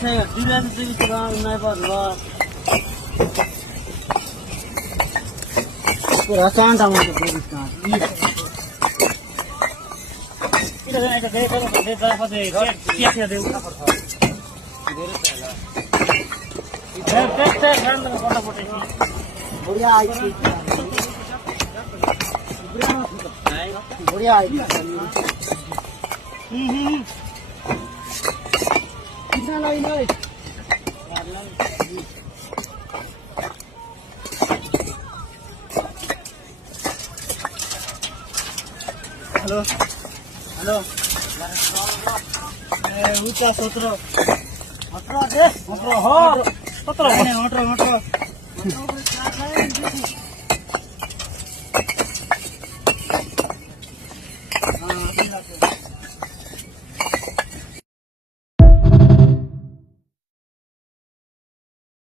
saya durian itu terang naik pada. Perasaan tamu itu beriskan. Ini ada desa apa sih? Siap ya deh. बढ़िया आई बढ़िया आई कितना line है hello hello ऊंचा सोतरो मटरो दे मटरो हो सोतरो मटरो मटरो